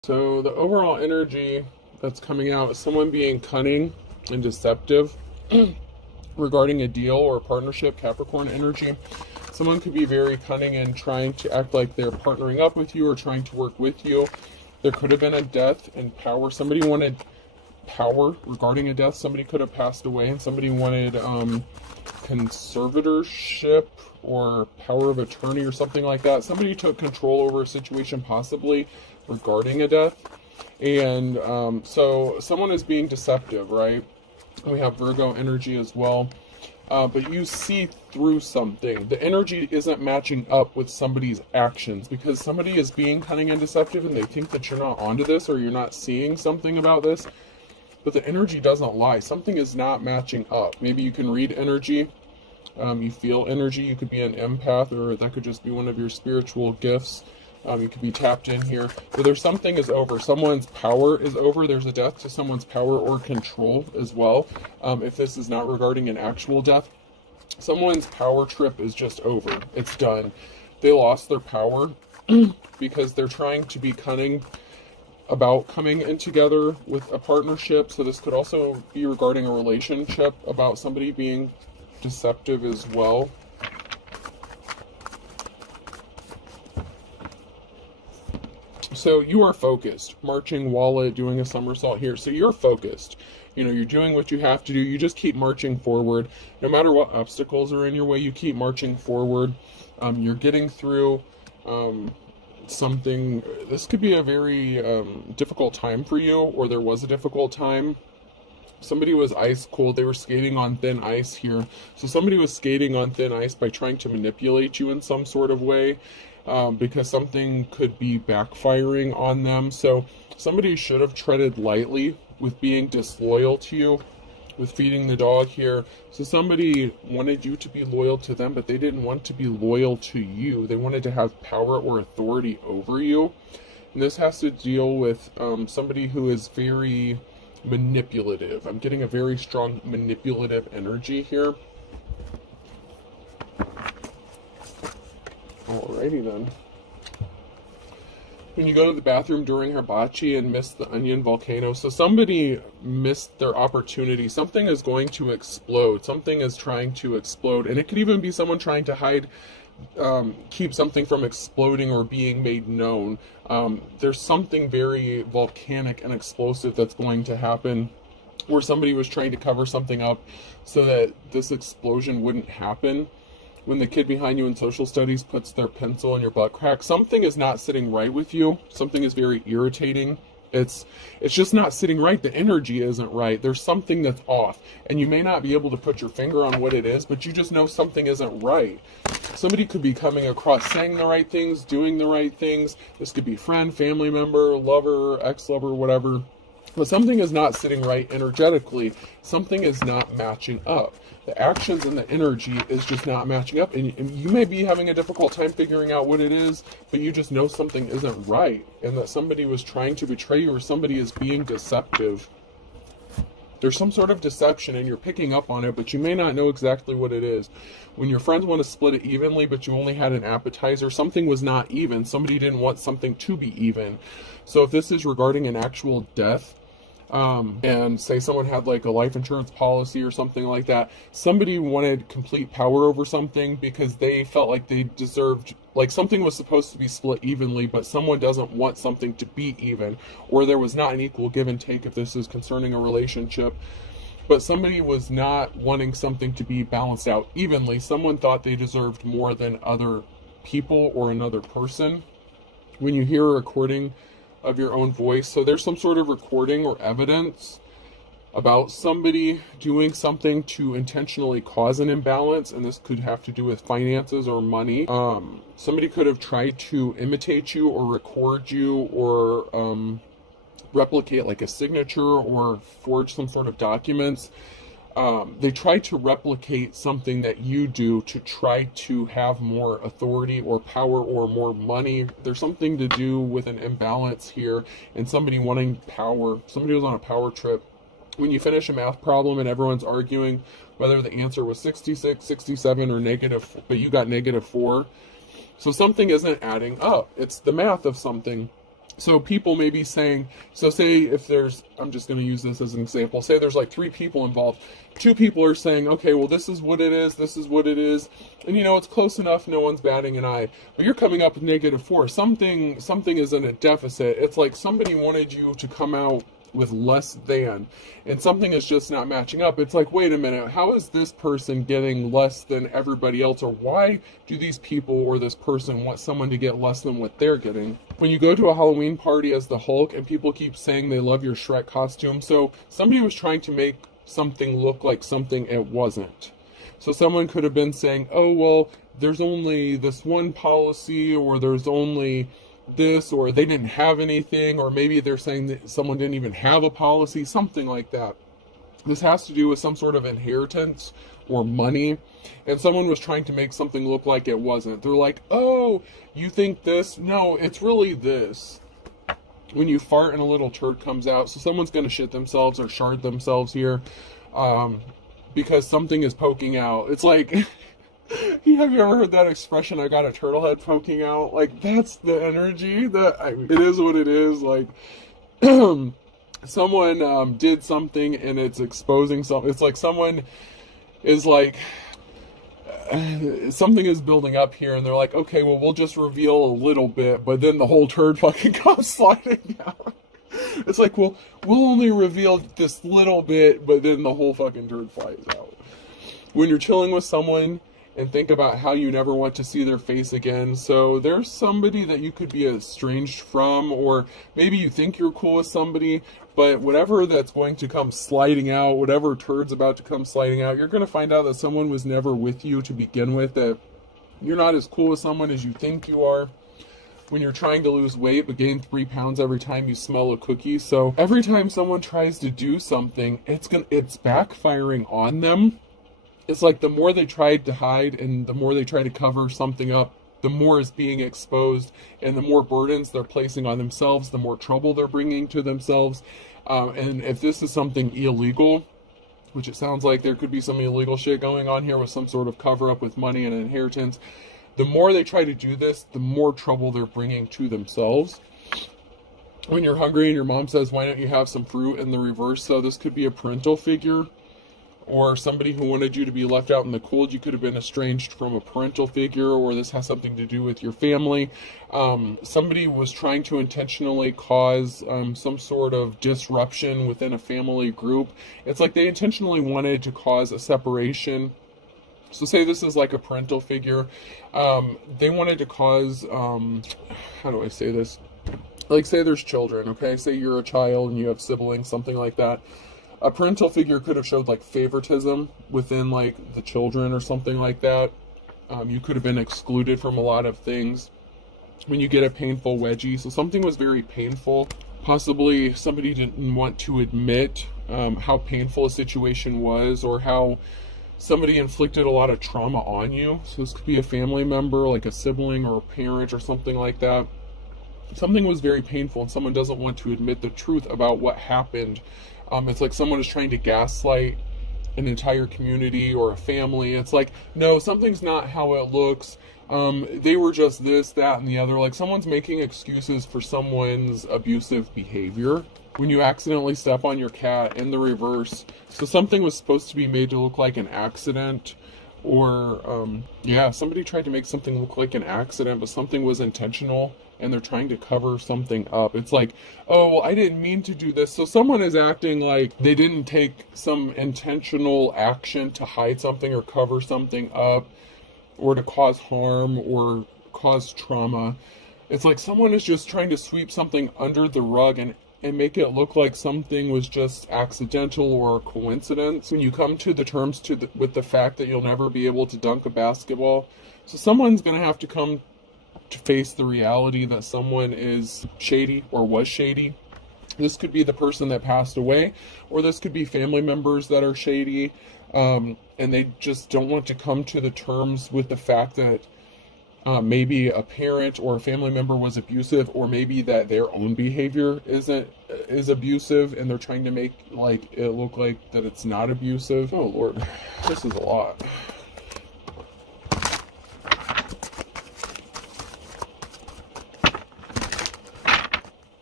So the overall energy that's coming out is someone being cunning and deceptive regarding a deal or a partnership, Capricorn energy. Someone could be very cunning and trying to act like they're partnering up with you or trying to work with you. There could have been a death and power. Somebody wanted power regarding a death. Somebody could have passed away and somebody wanted conservatorship or power of attorney or something like that. Somebody took control over a situation possibly regarding a death. And so someone is being deceptive, right? We have Virgo energy as well. But you see through something. The energy isn't matching up with somebody's actions because somebody is being cunning and deceptive and they think that you're not onto this or you're not seeing something about this. But the energy doesn't lie. Something is not matching up. Maybe you can read energy. You feel energy. You could be an empath, or that could just be one of your spiritual gifts. You could be tapped in here. But there's something is over. Someone's power is over. There's a death to someone's power or control as well. If this is not regarding an actual death, someone's power trip is just over. It's done. They lost their power because they're trying to be cunning about coming in together with a partnership. So this could also be regarding a relationship, about somebody being deceptive as well. So you are focused, marching wallet, doing a somersault here. So you're focused. You know, you're doing what you have to do. You just keep marching forward. No matter what obstacles are in your way, you keep marching forward. You're getting through something. This could be a very difficult time for you, or there was a difficult time. Somebody was ice cold. They were skating on thin ice here. So somebody was skating on thin ice by trying to manipulate you in some sort of way. Because something could be backfiring on them. So somebody should have treaded lightly with being disloyal to you, with feeding the dog here. So somebody wanted you to be loyal to them, but they didn't want to be loyal to you. They wanted to have power or authority over you. And this has to deal with somebody who is very manipulative. I'm getting a very strong manipulative energy here. Alrighty then. When you go to the bathroom during hibachi and miss the onion volcano, so somebody missed their opportunity. Something is going to explode. Something is trying to explode. And it could even be someone trying to hide, keep something from exploding or being made known. There's something very volcanic and explosive that's going to happen, where somebody was trying to cover something up so that this explosion wouldn't happen. When the kid behind you in social studies puts their pencil in your butt crack, something is not sitting right with you. Something is very irritating. It's just not sitting right. The energy isn't right. There's something that's off. And you may not be able to put your finger on what it is, but you just know something isn't right. Somebody could be coming across saying the right things, doing the right things. This could be friend, family member, lover, ex-lover, whatever. But something is not sitting right energetically. Something is not matching up. The actions and the energy is just not matching up. And you may be having a difficult time figuring out what it is, but you just know something isn't right. And that somebody was trying to betray you, or somebody is being deceptive. There's some sort of deception and you're picking up on it, but you may not know exactly what it is. When your friends want to split it evenly, but you only had an appetizer, something was not even. Somebody didn't want something to be even. So if this is regarding an actual death, and say someone had like a life insurance policy or something like that, somebody wanted complete power over something because they felt like they deserved, like something was supposed to be split evenly, but someone doesn't want something to be even, or there was not an equal give and take if this is concerning a relationship. But somebody was not wanting something to be balanced out evenly. Someone thought they deserved more than other people or another person. When you hear a recording of your own voice, so there's some sort of recording or evidence about somebody doing something to intentionally cause an imbalance, and this could have to do with finances or money. Somebody could have tried to imitate you or record you or replicate like a signature or forge some sort of documents. They try to replicate something that you do to try to have more authority or power or more money. There's something to do with an imbalance here and somebody wanting power. Somebody was on a power trip. When you finish a math problem and everyone's arguing whether the answer was 66, 67, or negative, but you got -4. So something isn't adding up. It's the math of something. So people may be saying, so say if there's, I'm just going to use this as an example, say there's like 3 people involved. 2 people are saying, okay, well, this is what it is, this is what it is, and it's close enough, no one's batting an eye. But you're coming up with -4. Something is in a deficit. It's like somebody wanted you to come out with less than, and something is just not matching up. It's like, wait a minute, how is this person getting less than everybody else, or why do these people or this person want someone to get less than what they're getting? When you go to a Halloween party as the Hulk and people keep saying they love your Shrek costume, so somebody was trying to make something look like something it wasn't. So someone could have been saying, oh, well, there's only this one policy, or there's only this, or they didn't have anything, or maybe they're saying that someone didn't even have a policy, something like that. This has to do with some sort of inheritance or money, and someone was trying to make something look like it wasn't. They're like, oh, you think this? No, it's really this. When you fart and a little turd comes out, so someone's going to shit themselves or shard themselves here, because something is poking out. It's like, have you ever heard that expression, I got a turtle head poking out? Like, that's the energy it is what it is. Like, someone did something and it's exposing something. It's like someone is like, something is building up here, and they're like, okay, well, we'll just reveal a little bit, but then the whole turd fucking comes sliding out. It's like, well, we'll only reveal this little bit, but then the whole fucking turd flies out. When you're chilling with someone, and think about how you never want to see their face again. So there's somebody that you could be estranged from, or maybe you think you're cool with somebody, but whatever that's going to come sliding out, whatever turd's about to come sliding out, you're going to find out that someone was never with you to begin with, that you're not as cool with someone as you think you are. When you're trying to lose weight but gain 3 pounds every time you smell a cookie. So every time someone tries to do something, it's backfiring on them. It's like the more they tried to hide and the more they try to cover something up, the more is being exposed, and the more burdens they're placing on themselves, the more trouble they're bringing to themselves. And if this is something illegal, which it sounds like there could be some illegal shit going on here with some sort of cover up with money and inheritance, the more they try to do this, the more trouble they're bringing to themselves. When you're hungry and your mom says, why don't you have some fruit, in the reverse, so this could be a parental figure, or somebody who wanted you to be left out in the cold. You could have been estranged from a parental figure, or this has something to do with your family. Somebody was trying to intentionally cause some sort of disruption within a family group. It's like they intentionally wanted to cause a separation. So say this is like a parental figure. They wanted to cause, how do I say this? Like, say there's children, okay? Say you're a child and you have siblings, something like that. A parental figure could have showed like favoritism within like the children or something like that. You could have been excluded from a lot of things. When you get a painful wedgie, so something was very painful. Possibly somebody didn't want to admit how painful a situation was, or how somebody inflicted a lot of trauma on you. So this could be a family member, like a sibling or a parent or something like that. Something was very painful and someone doesn't want to admit the truth about what happened. It's like someone is trying to gaslight an entire community or a family. It's like, no, something's not how it looks. They were just this, that, and the other. Like, someone's making excuses for someone's abusive behavior. When you accidentally step on your cat, in the reverse. So something was supposed to be made to look like an accident. Or, somebody tried to make something look like an accident, but something was intentional, and they're trying to cover something up. It's like, oh, well, I didn't mean to do this. So someone is acting like they didn't take some intentional action to hide something or cover something up, or to cause harm or cause trauma. It's like someone is just trying to sweep something under the rug and make it look like something was just accidental or a coincidence. When you come to the terms with the fact that you'll never be able to dunk a basketball, so someone's going to have to come to face the reality that someone is shady or was shady. This could be the person that passed away, or this could be family members that are shady, and they just don't want to come to the terms with the fact that maybe a parent or a family member was abusive, or maybe that their own behavior is abusive, and they're trying to make like it look like that it's not abusive. Oh Lord, this is a lot.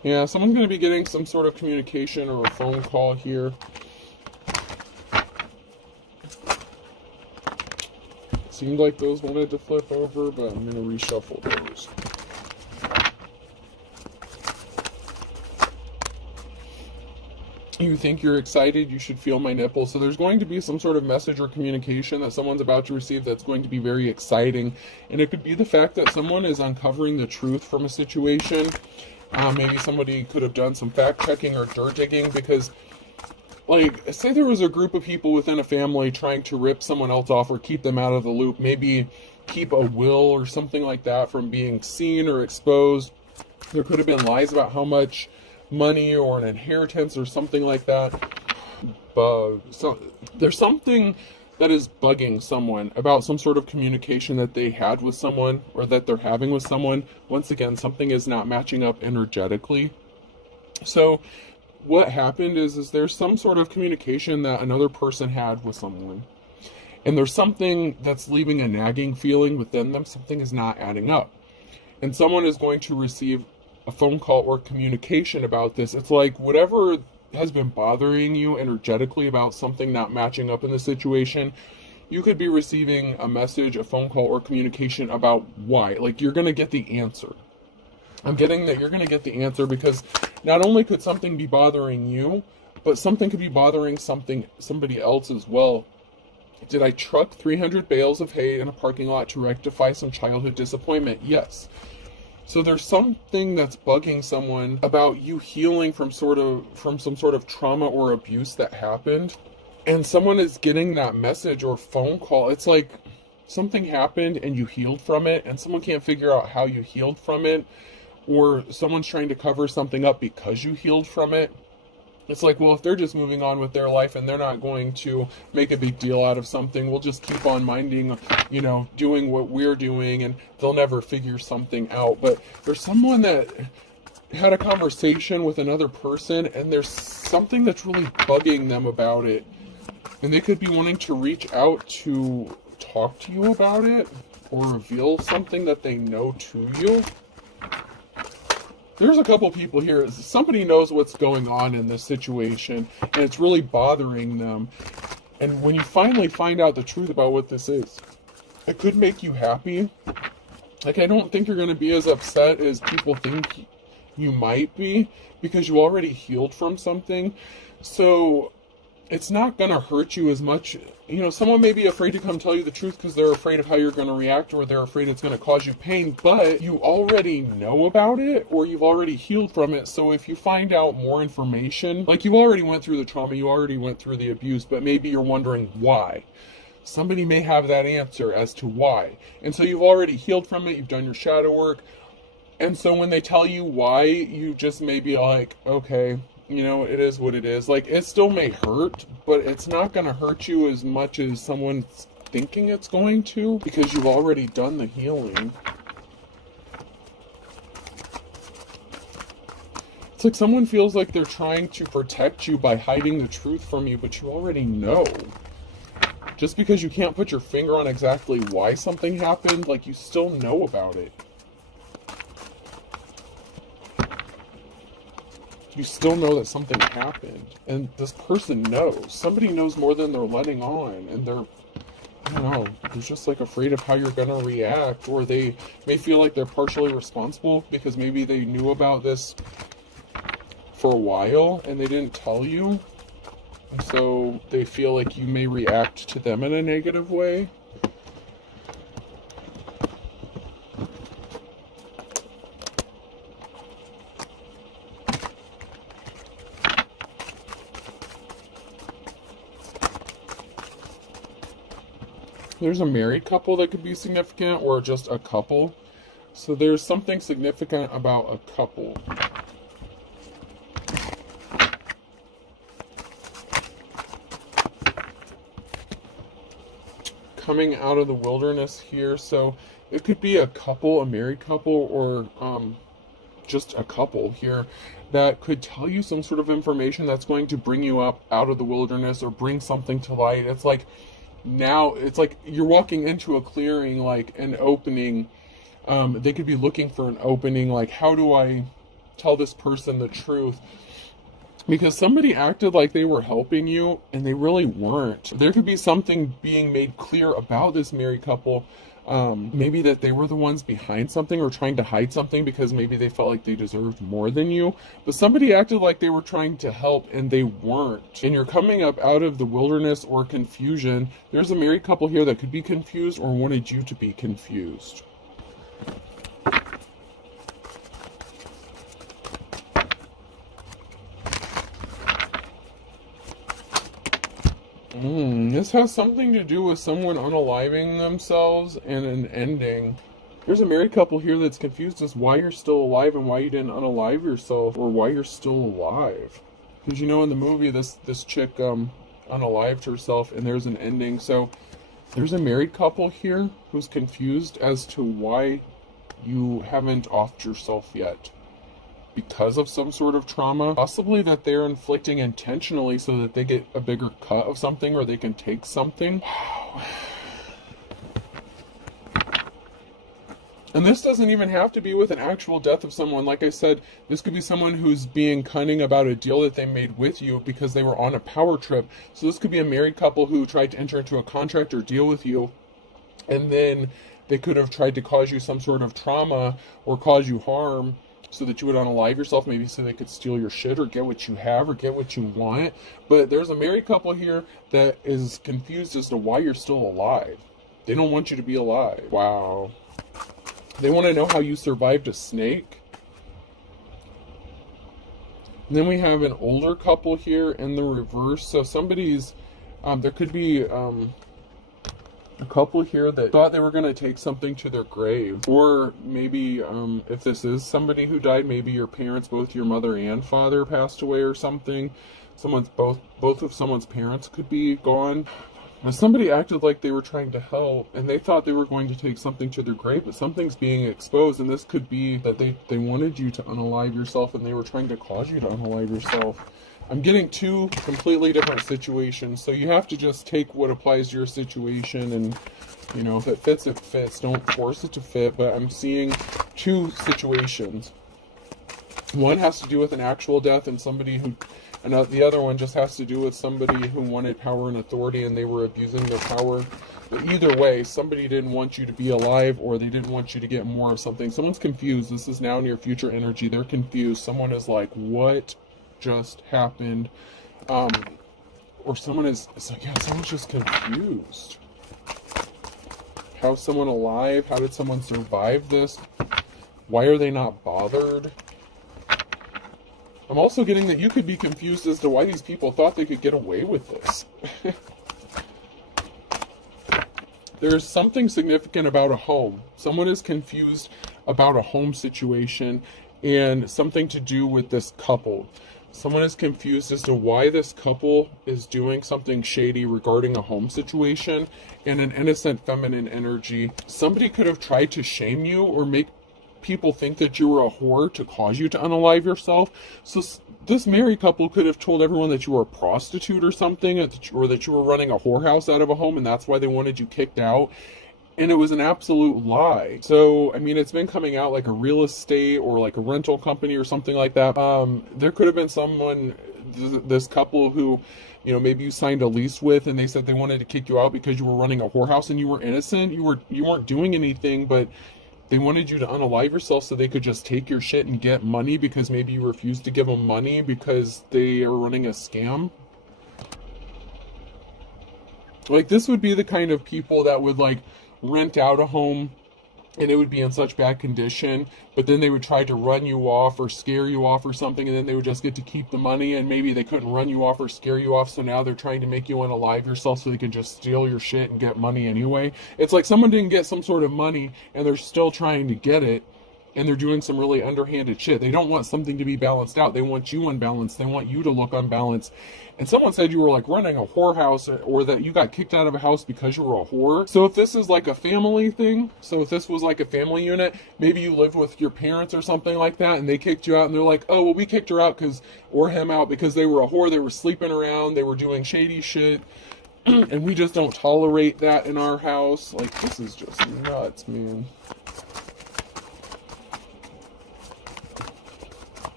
Yeah, someone's going to be getting some sort of communication or a phone call here. Seemed like those wanted to flip over, but I'm going to reshuffle those. You think you're excited, you should feel my nipple. So there's going to be some sort of message or communication that someone's about to receive that's going to be very exciting. And it could be the fact that someone is uncovering the truth from a situation. Maybe somebody could have done some fact checking or dirt digging, because, like, say there was a group of people within a family trying to rip someone else off or keep them out of the loop, maybe keep a will or something like that from being seen or exposed. There could have been lies about how much money or an inheritance or something like that. So there's something that is bugging someone about some sort of communication that they had with someone or that they're having with someone. Once again, something is not matching up energetically. So what happened is there's some sort of communication that another person had with someone, and there's something that's leaving a nagging feeling within them. Something is not adding up, and someone is going to receive a phone call or communication about this. It's like whatever has been bothering you energetically about something not matching up in the situation, you could be receiving a message, a phone call, or communication about why. Like, you're going to get the answer. I'm getting that you're going to get the answer, because not only could something be bothering you, but something could be bothering somebody else as well. Did I truck 300 bales of hay in a parking lot to rectify some childhood disappointment? Yes. So there's something that's bugging someone about you healing from some sort of trauma or abuse that happened. And someone is getting that message or phone call. It's like something happened and you healed from it, and someone can't figure out how you healed from it, or someone's trying to cover something up because you healed from it. It's like, well, if they're just moving on with their life and they're not going to make a big deal out of something, we'll just keep on minding, doing what we're doing, and they'll never figure something out. But there's someone that had a conversation with another person, and there's something that's really bugging them about it. And they could be wanting to reach out to talk to you about it or reveal something that they know to you. There's a couple people here. Somebody knows what's going on in this situation, and it's really bothering them. And when you finally find out the truth about what this is, it could make you happy. Like, I don't think you're going to be as upset as people think you might be, because you already healed from something. So it's not going to hurt you as much. Someone may be afraid to come tell you the truth because they're afraid of how you're going to react, or they're afraid it's going to cause you pain, but you already know about it, or you've already healed from it. So if you find out more information, like, you already went through the trauma, you already went through the abuse, but maybe you're wondering why. Somebody may have that answer as to why. And so you've already healed from it, you've done your shadow work. And so when they tell you why, you just may be like, okay, it is what it is. Like, it still may hurt, but it's not going to hurt you as much as someone's thinking it's going to, because you've already done the healing. It's like someone feels like they're trying to protect you by hiding the truth from you, but you already know. Just because you can't put your finger on exactly why something happened, like, you still know about it. You still know that something happened, and this person knows. Somebody knows more than they're letting on, and they're just like afraid of how you're gonna react, or they may feel like they're partially responsible because maybe they knew about this for a while and they didn't tell you, and so they feel like you may react to them in a negative way. There's a married couple that could be significant, or just a couple. So there's something significant about a couple. Coming out of the wilderness here. So it could be a couple, a married couple, or just a couple here that could tell you some sort of information that's going to bring you up out of the wilderness or bring something to light. It's like, now it's like you're walking into a clearing, like an opening. They could be looking for an opening, like, how do I tell this person the truth, because somebody acted like they were helping you and they really weren't. There could be something being made clear about this married couple. Maybe that they were the ones behind something or trying to hide something because maybe they felt like they deserved more than you. But somebody acted like they were trying to help and they weren't. And you're coming up out of the wilderness or confusion. There's a married couple here that could be confused or wanted you to be confused. This has something to do with someone unaliving themselves and an ending. There's a married couple here that's confused as why you're still alive and why you didn't unalive yourself, or why you're still alive. Because you know in the movie this chick unalived herself and there's an ending. So there's a married couple here who's confused as to why you haven't offed yourself yet. Because of some sort of trauma, possibly that they're inflicting intentionally so that they get a bigger cut of something or they can take something. Wow. And this doesn't even have to be with an actual death of someone. Like I said, this could be someone who's being cunning about a deal that they made with you because they were on a power trip. So this could be a married couple who tried to enter into a contract or deal with you, and then they could have tried to cause you some sort of trauma or cause you harm, so that you would unalive yourself, maybe so they could steal your shit or get what you have or get what you want. But there's a married couple here that is confused as to why you're still alive. They don't want you to be alive. Wow. They want to know how you survived a snake. And then we have an older couple here in the reverse. So somebody's, there could be a couple here that thought they were going to take something to their grave. Or maybe if this is somebody who died, maybe your parents, both your mother and father, passed away or something. Both of someone's parents could be gone. Now, somebody acted like they were trying to help and they thought they were going to take something to their grave, but something's being exposed, and this could be that they wanted you to unalive yourself and they were trying to cause you to unalive yourself. I'm getting two completely different situations, so you have to just take what applies to your situation, and you know, if it fits, it fits. Don't force it to fit. But I'm seeing two situations. One has to do with an actual death and somebody who, and the other one just has to do with somebody who wanted power and authority and they were abusing their power. But either way, somebody didn't want you to be alive, or they didn't want you to get more of something. Someone's confused. This is now near future energy. They're confused. Someone is like, what just happened? Or someone is, it's like, yeah, someone's just confused. How's someone alive? How did someone survive this? Why are they not bothered? I'm also getting that you could be confused as to why these people thought they could get away with this. There's something significant about a home. Someone is confused about a home situation and something to do with this couple. Someone is confused as to why this couple is doing something shady regarding a home situation and an innocent feminine energy. Somebody could have tried to shame you or make people think that you were a whore to cause you to unalive yourself. So this married couple could have told everyone that you were a prostitute or something, or that you were running a whorehouse out of a home, and that's why they wanted you kicked out. And it was an absolute lie. So, I mean, it's been coming out like a real estate or like a rental company or something like that. There could have been someone, this couple who, you know, maybe you signed a lease with, and they said they wanted to kick you out because you were running a whorehouse and you were innocent. You weren't doing anything, but they wanted you to unalive yourself so they could just take your shit and get money because maybe you refused to give them money because they are running a scam. Like, this would be the kind of people that would like rent out a home and it would be in such bad condition, but then they would try to run you off or scare you off or something, and then they would just get to keep the money, and maybe they couldn't run you off or scare you off, so now they're trying to make you unalive yourself so they can just steal your shit and get money anyway. It's like someone didn't get some sort of money and they're still trying to get it, and they're doing some really underhanded shit. They don't want something to be balanced out. They want you unbalanced. They want you to look unbalanced. And someone said you were like running a whorehouse, or that you got kicked out of a house because you were a whore. So if this is like a family thing, so if this was like a family unit, maybe you lived with your parents or something like that, and they kicked you out, and they're like, oh, well, we kicked her out or him out because they were a whore. They were sleeping around. They were doing shady shit. And we just don't tolerate that in our house. Like, this is just nuts, man.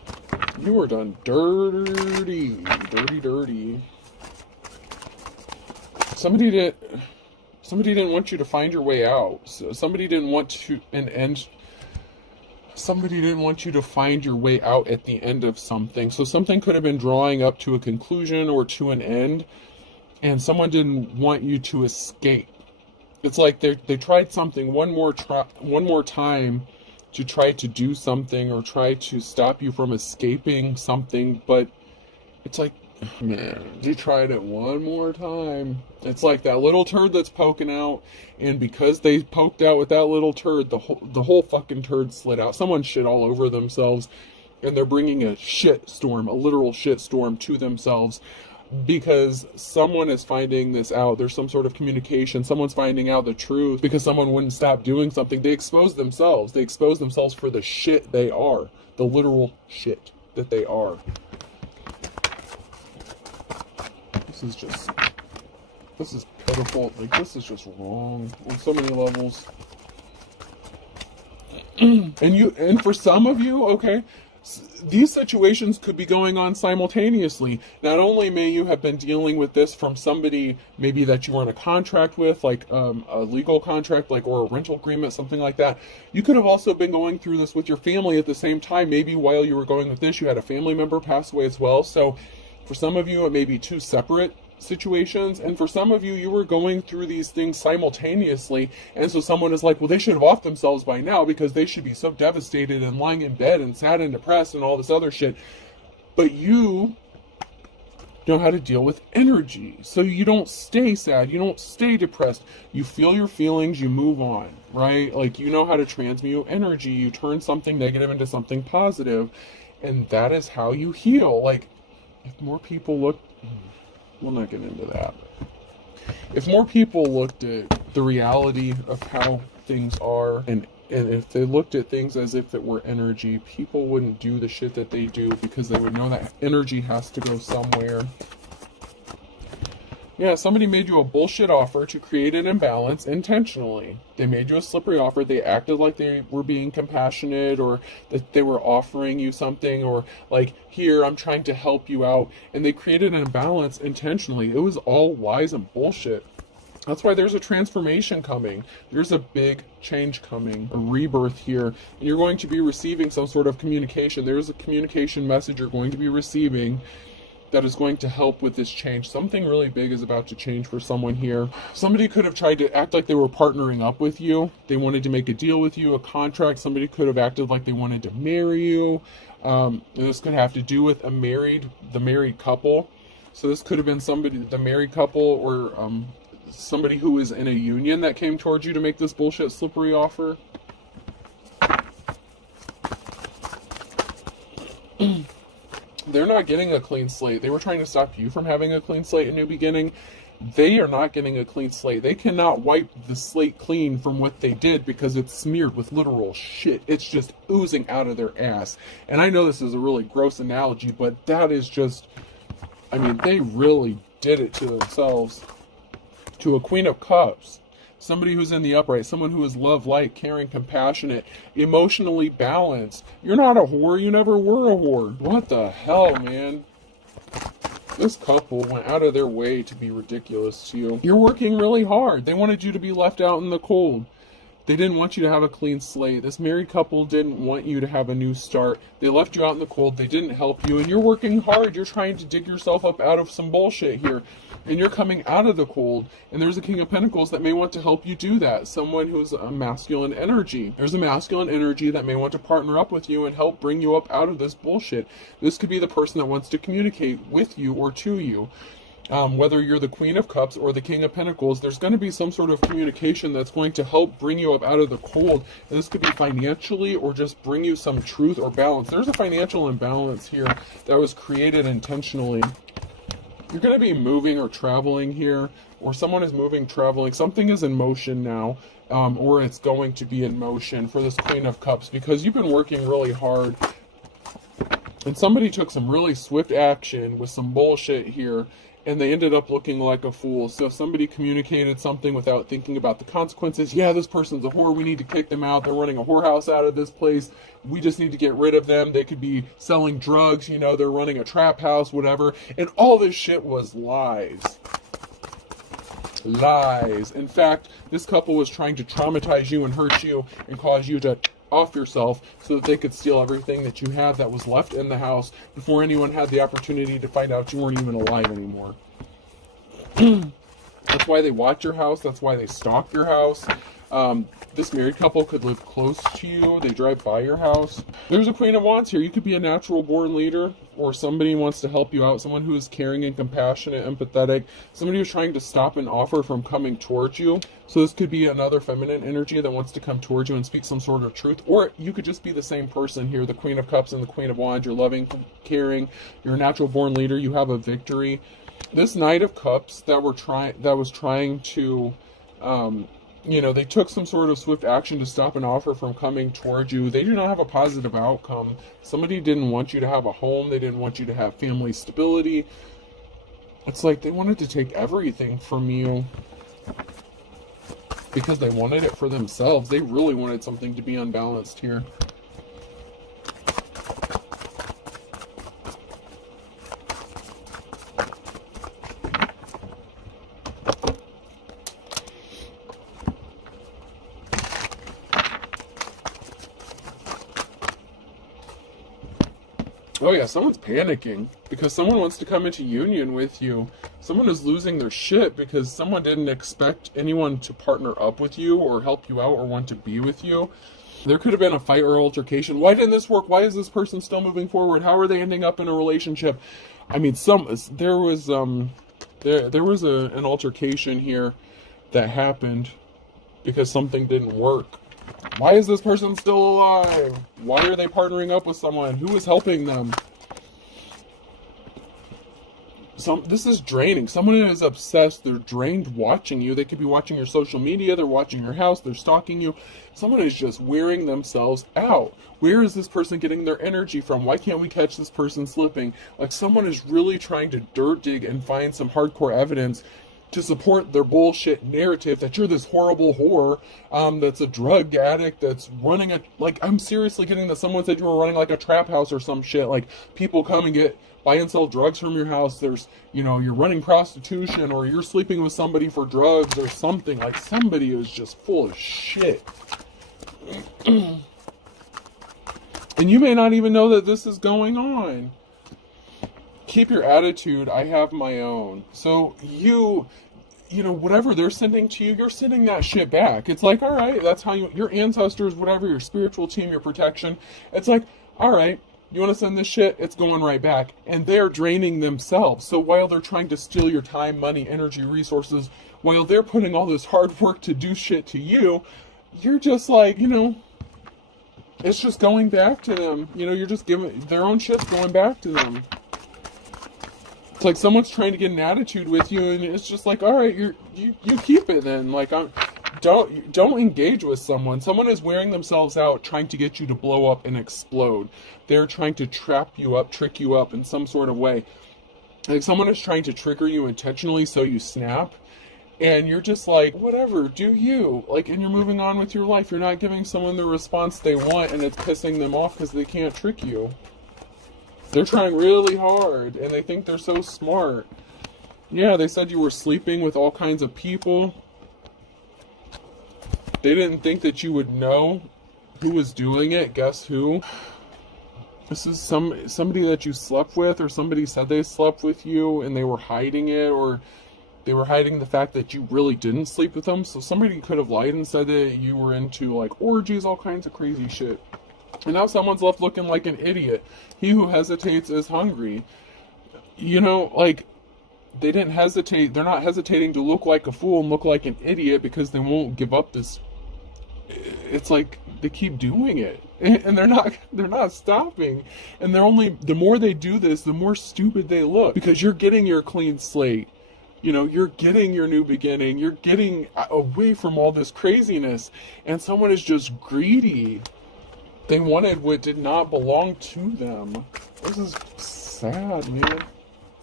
You were done dirty. Dirty, dirty. Somebody didn't want you to find your way out. So somebody didn't want to somebody didn't want you to find your way out at the end of something. So something could have been drawing up to a conclusion or to an end, and someone didn't want you to escape. It's like they tried something one more time to try to do something or try to stop you from escaping something, but it's like, man, they tried it one more time. It's like that little turd that's poking out, and because they poked out with that little turd, the whole fucking turd slid out. Someone shit all over themselves, and they're bringing a shit storm, a literal shit storm to themselves, because someone is finding this out. There's some sort of communication. Someone's finding out the truth because someone wouldn't stop doing something. They expose themselves. They expose themselves for the shit they are, the literal shit that they are. This is pitiful. Like, this is just wrong on so many levels. And for some of you, okay, these situations could be going on simultaneously. Not only may you have been dealing with this from somebody maybe that you were in a contract with, like a legal contract, like, or a rental agreement, something like that. You could have also been going through this with your family at the same time. Maybe while you were going with this, you had a family member pass away as well. So for some of you, it may be two separate situations, and for some of you, you were going through these things simultaneously, and so someone is like, well, they should have offed themselves by now because they should be so devastated and lying in bed and sad and depressed and all this other shit. But you know how to deal with energy, so you don't stay sad, you don't stay depressed, you feel your feelings, you move on, right? Like, you know how to transmute energy, you turn something negative into something positive, and that is how you heal. Like, if more people look, we'll not get into that. If more people looked at the reality of how things are, and if they looked at things as if it were energy, people wouldn't do the shit that they do because they would know that energy has to go somewhere. Yeah, somebody made you a bullshit offer to create an imbalance intentionally. They made you a slippery offer. They acted like they were being compassionate, or that they were offering you something, or like, here, I'm trying to help you out. And they created an imbalance intentionally. It was all lies and bullshit. That's why there's a transformation coming. There's a big change coming, a rebirth here. And you're going to be receiving some sort of communication. There's a communication message you're going to be receiving that is going to help with this change. Something really big is about to change for someone here. Somebody could have tried to act like they were partnering up with you. They wanted to make a deal with you, a contract. Somebody could have acted like they wanted to marry you. This could have to do with the married couple. So this could have been somebody, the married couple, or somebody who is in a union that came towards you to make this bullshit slippery offer. They're not getting a clean slate. They were trying to stop you from having a clean slate, a new beginning. They are not getting a clean slate. They cannot wipe the slate clean from what they did because it's smeared with literal shit. It's just oozing out of their ass. And I know this is a really gross analogy, but that is just, I mean, they really did it to themselves. To a Queen of Cups. Somebody who's in the upright, someone who is love, light, caring, compassionate, emotionally balanced. You're not a whore, you never were a whore. What the hell, man? This couple went out of their way to be ridiculous to you. You're working really hard. They wanted you to be left out in the cold. They didn't want you to have a clean slate. This married couple didn't want you to have a new start. They left you out in the cold. They didn't help you. And you're working hard. You're trying to dig yourself up out of some bullshit here. And you're coming out of the cold. And there's a King of Pentacles that may want to help you do that. Someone who's a masculine energy. There's a masculine energy that may want to partner up with you and help bring you up out of this bullshit. This could be the person that wants to communicate with you or to you. Whether you're the Queen of Cups or the King of Pentacles, there's going to be some sort of communication that's going to help bring you up out of the cold. And this could be financially or just bring you some truth or balance. There's a financial imbalance here that was created intentionally. You're going to be moving or traveling here, or someone is moving, traveling. Something is in motion now, or it's going to be in motion for this Queen of Cups because you've been working really hard. And somebody took some really swift action with some bullshit here, and they ended up looking like a fool. So if somebody communicated something without thinking about the consequences, yeah, this person's a whore, we need to kick them out, they're running a whorehouse out of this place, we just need to get rid of them, they could be selling drugs, you know, they're running a trap house, whatever. And all this shit was lies. Lies. In fact, this couple was trying to traumatize you and hurt you and cause you to off yourself so that they could steal everything that you have that was left in the house before anyone had the opportunity to find out you weren't even alive anymore. That's why they watch your house. That's why they stalk your house. This married couple could live close to you. They drive by your house. There's a Queen of Wands here. You could be a natural born leader, or somebody who wants to help you out. Someone who is caring and compassionate, empathetic. Somebody who's trying to stop an offer from coming towards you. So this could be another feminine energy that wants to come towards you and speak some sort of truth. Or you could just be the same person here. The Queen of Cups and the Queen of Wands. You're loving, caring. You're a natural born leader. You have a victory. This Knight of Cups that was trying to, you know, they took some sort of swift action to stop an offer from coming towards you. They do not have a positive outcome. Somebody didn't want you to have a home. They didn't want you to have family stability. It's like they wanted to take everything from you because they wanted it for themselves. They really wanted something to be unbalanced here. Oh yeah, someone's panicking because someone wants to come into union with you. Someone is losing their shit because someone didn't expect anyone to partner up with you or help you out or want to be with you. There could have been a fight or altercation. Why didn't this work? Why is this person still moving forward? How are they ending up in a relationship? I mean, there was an altercation here that happened because something didn't work. Why is this person still alive? Why are they partnering up with someone? Who is helping them? This is draining. Someone is obsessed. They're drained watching you. They could be watching your social media. They're watching your house. They're stalking you. Someone is just wearing themselves out. Where is this person getting their energy from? Why can't we catch this person slipping? Like someone is really trying to dirt dig and find some hardcore evidence to support their bullshit narrative that you're this horrible whore, that's a drug addict, that's running a, like, I'm seriously getting that someone said you were running like a trap house or some shit, like, people come and buy and sell drugs from your house, there's, you know, you're running prostitution, or you're sleeping with somebody for drugs, or something, like, somebody is just full of shit. And you may not even know that this is going on. Keep your attitude, I have my own. So you know, whatever they're sending to you, you're sending that shit back. It's like, all right, that's how your ancestors, whatever, your spiritual team, your protection. It's like, all right, you want to send this shit? It's going right back. And they're draining themselves. So while they're trying to steal your time, money, energy, resources, while they're putting all this hard work to do shit to you, you're just like, you know, it's just going back to them. You know, you're just giving their own shit's going back to them. It's like someone's trying to get an attitude with you, and it's just like, all right, you keep it then. Like, don't engage with someone. Someone is wearing themselves out, trying to get you to blow up and explode. They're trying to trap you up, trick you up in some sort of way. Like someone is trying to trigger you intentionally so you snap, and you're just like, whatever, do you? Like, and you're moving on with your life. You're not giving someone the response they want, and it's pissing them off because they can't trick you. They're trying really hard, and they think they're so smart. Yeah, they said you were sleeping with all kinds of people. They didn't think that you would know who was doing it. Guess who? This is somebody that you slept with, or somebody said they slept with you, and they were hiding it, or they were hiding the fact that you really didn't sleep with them. So somebody could have lied and said that you were into, like, orgies, all kinds of crazy shit. And now someone's left looking like an idiot. He who hesitates is hungry. You know, like, they didn't hesitate. They're not hesitating to look like a fool and look like an idiot because they won't give up this. It's like they keep doing it, and they're not stopping. And the more they do this, the more stupid they look, because you're getting your clean slate. You know, you're getting your new beginning. You're getting away from all this craziness, and someone is just greedy. They wanted what did not belong to them. This is sad, man.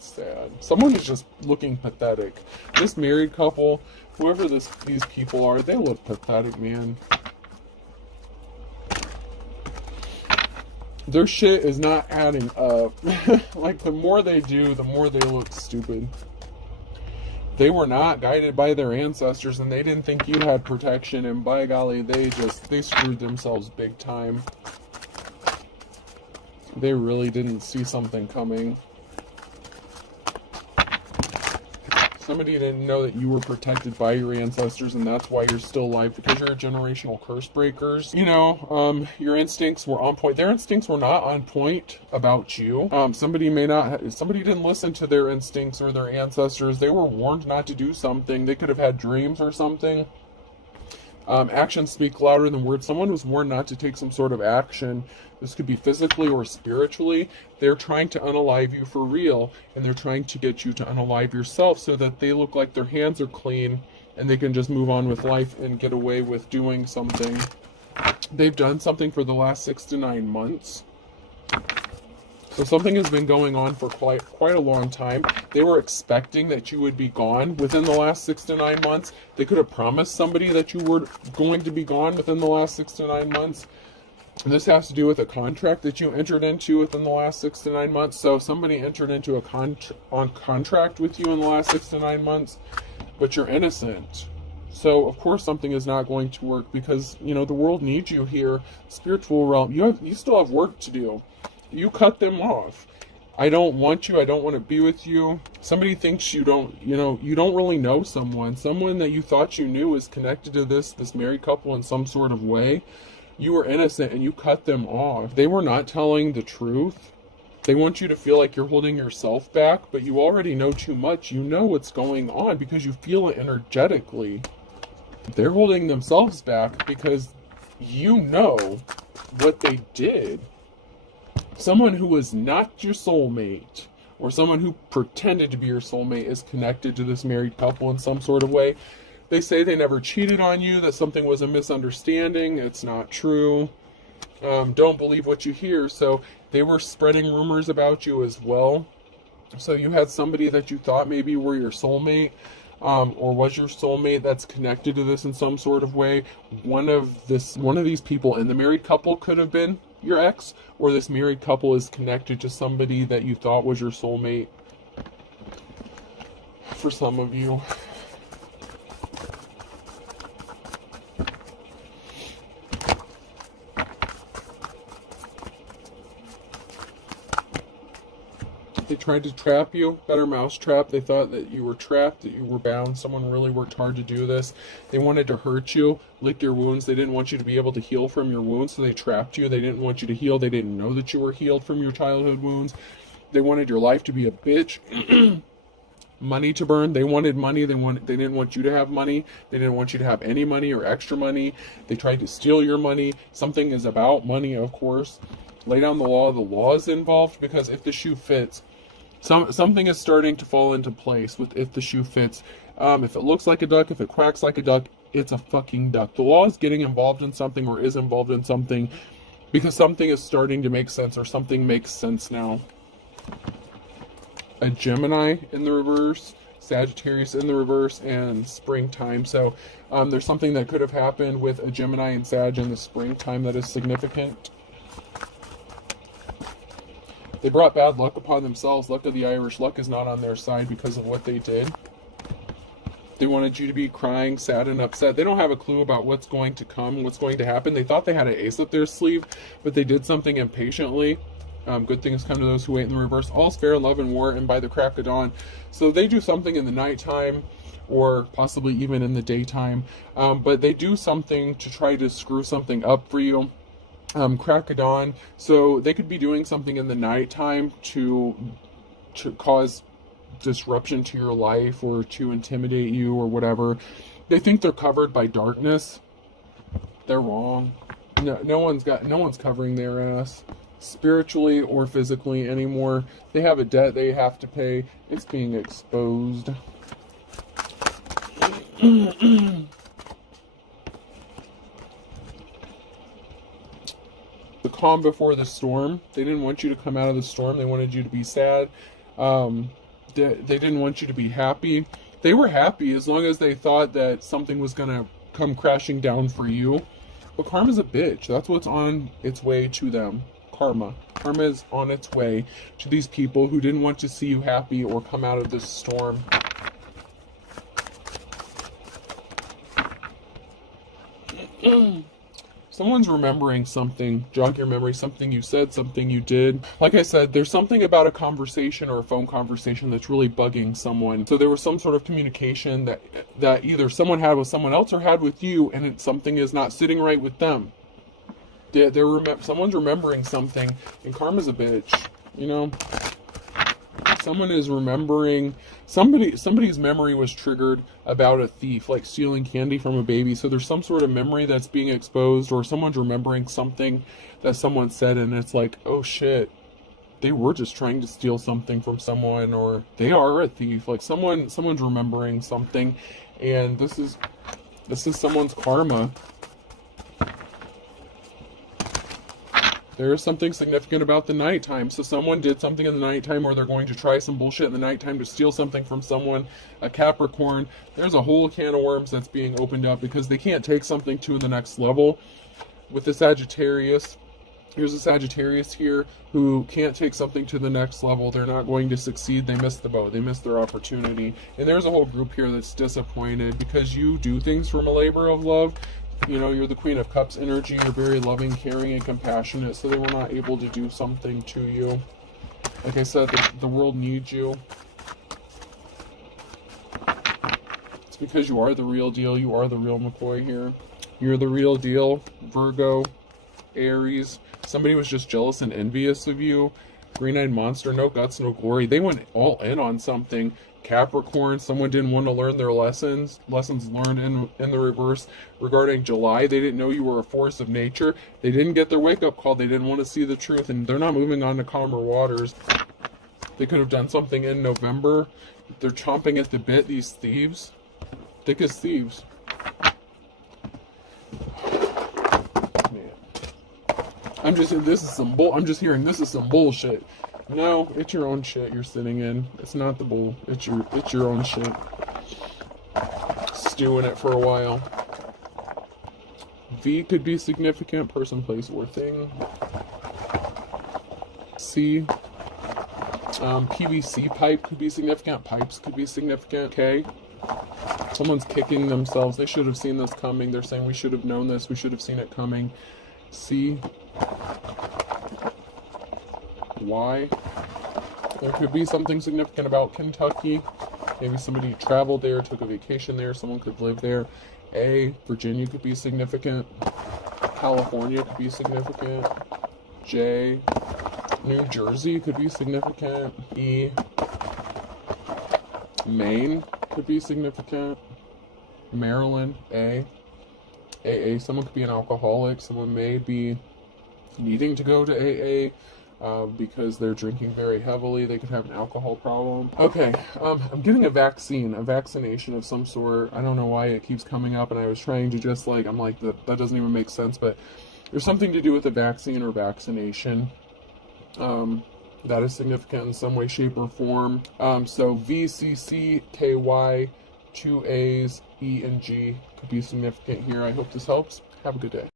sad. Someone is just looking pathetic. This married couple, whoever these people are, they look pathetic, man. Their shit is not adding up. Like, the more they do, the more they look stupid. They were not guided by their ancestors, and they didn't think you had protection, and by golly, they screwed themselves big time. They really didn't see something coming. Somebody didn't know that you were protected by your ancestors, and that's why you're still alive, because you're generational curse breakers. You know, your instincts were on point. Their instincts were not on point about you. Somebody didn't listen to their instincts or their ancestors. They were warned not to do something. They could have had dreams or something. Actions speak louder than words. Someone was warned not to take some sort of action. This could be physically or spiritually. They're trying to unalive you for real, and they're trying to get you to unalive yourself so that they look like their hands are clean and they can just move on with life and get away with doing something. They've done something for the last 6 to 9 months. So something has been going on for quite a long time. They were expecting that you would be gone within the last 6 to 9 months. They could have promised somebody that you were going to be gone within the last 6 to 9 months. And this has to do with a contract that you entered into within the last 6 to 9 months. So somebody entered into a contract with you in the last 6 to 9 months, but you're innocent. So of course something is not going to work, because, you know, the world needs you here. Spiritual realm, you still have work to do. You cut them off. I don't want you. I don't want to be with you. Somebody thinks you don't really know someone. Someone that you thought you knew is connected to this married couple in some sort of way. You were innocent and you cut them off. They were not telling the truth. They want you to feel like you're holding yourself back, but you already know too much. You know what's going on because you feel it energetically. They're holding themselves back because you know what they did. Someone who was not your soulmate, or someone who pretended to be your soulmate, is connected to this married couple in some sort of way. They say they never cheated on you, that something was a misunderstanding. It's not true. Don't believe what you hear. So they were spreading rumors about you as well. So you had somebody that you thought maybe were your soulmate, or was your soulmate, that's connected to this in some sort of way. One of these people in the married couple could have been your ex, or this married couple is connected to somebody that you thought was your soulmate. For some of you. They tried to trap you, better mousetrap. They thought that you were trapped, that you were bound. Someone really worked hard to do this. They wanted to hurt you, lick your wounds. They didn't want you to be able to heal from your wounds, so they trapped you. They didn't want you to heal. They didn't know that you were healed from your childhood wounds. They wanted your life to be a bitch. Money to burn. They wanted money. They didn't want you to have money. They didn't want you to have any money or extra money. They tried to steal your money. Something is about money, of course. Lay down the law. The law is involved, because if the shoe fits, something is starting to fall into place with if the shoe fits. If it looks like a duck, if it quacks like a duck, it's a fucking duck. The law is getting involved in something, or is involved in something, because something is starting to make sense, or something makes sense now. A Gemini in the reverse, Sagittarius in the reverse, and springtime. So there's something that could have happened with a Gemini and Sag in the springtime that is significant. They brought bad luck upon themselves. Luck of the Irish. Luck is not on their side because of what they did. They wanted you to be crying, sad, and upset. They don't have a clue about what's going to come, what's going to happen. They thought they had an ace up their sleeve, but they did something impatiently. Good things come to those who wait in the reverse. All's fair in love and war, and by the crack of dawn. So they do something in the nighttime, or possibly even in the daytime. But they do something to try to screw something up for you. Crack of dawn. So they could be doing something in the nighttime to cause disruption to your life, or to intimidate you, or whatever. They think they're covered by darkness. They're wrong. No one's covering their ass, spiritually or physically, anymore. They have a debt they have to pay. It's being exposed. The calm before the storm. They didn't want you to come out of the storm. They wanted you to be sad. They didn't want you to be happy. They were happy as long as they thought that something was going to come crashing down for you. But karma's a bitch. That's what's on its way to them. Karma. Karma is on its way to these people who didn't want to see you happy or come out of this storm. Someone's remembering something, jog your memory, something you said, something you did. Like I said, there's something about a conversation or a phone conversation that's really bugging someone. So there was some sort of communication that either someone had with someone else or had with you, and something is not sitting right with them. Someone's remembering something, and karma's a bitch, you know? Someone is remembering, somebody's memory was triggered about a thief, like stealing candy from a baby. So there's some sort of memory that's being exposed, or someone's remembering something that someone said, and it's like, oh shit, they were just trying to steal something from someone, or they are a thief. Like someone's remembering something, and this is someone's karma. There is something significant about the nighttime. So someone did something in the nighttime, or they're going to try some bullshit in the nighttime to steal something from someone. A Capricorn. There's a whole can of worms that's being opened up because they can't take something to the next level. With the Sagittarius, here's a Sagittarius here who can't take something to the next level. They're not going to succeed. They missed the boat. They missed their opportunity. And there's a whole group here that's disappointed because you do things from a labor of love. You know, you're the Queen of Cups energy. You're very loving, caring, and compassionate. So they were not able to do something to you. Like I said, the world needs you. It's because you are the real deal. You are the real McCoy here. You're the real deal. Virgo, Aries. Somebody was just jealous and envious of you. Green-eyed monster, no guts, no glory. They went all in on something. Capricorn, someone didn't want to learn their lessons learned in the reverse. Regarding July, they didn't know you were a force of nature. They didn't get their wake-up call. They didn't want to see the truth, and they're not moving on to calmer waters. They could have done something in November. They're chomping at the bit, these thieves. Thick as thieves. Man. I'm just hearing this is some bullshit. No, it's your own shit you're sitting in. It's not the bull. It's your own shit. Stew in it for a while. V could be significant. Person, place, or thing. C. PVC pipe could be significant. Pipes could be significant. K. Someone's kicking themselves. They should have seen this coming. They're saying we should have known this. We should have seen it coming. C. Y. There could be something significant about Kentucky. Maybe somebody traveled there, took a vacation there. Someone could live there. A. Virginia could be significant. California could be significant. J. New Jersey could be significant. E. Maine could be significant. Maryland. A. AA. Someone could be an alcoholic. Someone may be needing to go to AA. Because they're drinking very heavily. They could have an alcohol problem. Okay, I'm getting a vaccination of some sort. I don't know why it keeps coming up, and I was trying to just I'm like, that doesn't even make sense, but there's something to do with a vaccine or vaccination. That is significant in some way, shape, or form. So V, C, C, K, Y, 2 A's, E, and G could be significant here. I hope this helps. Have a good day.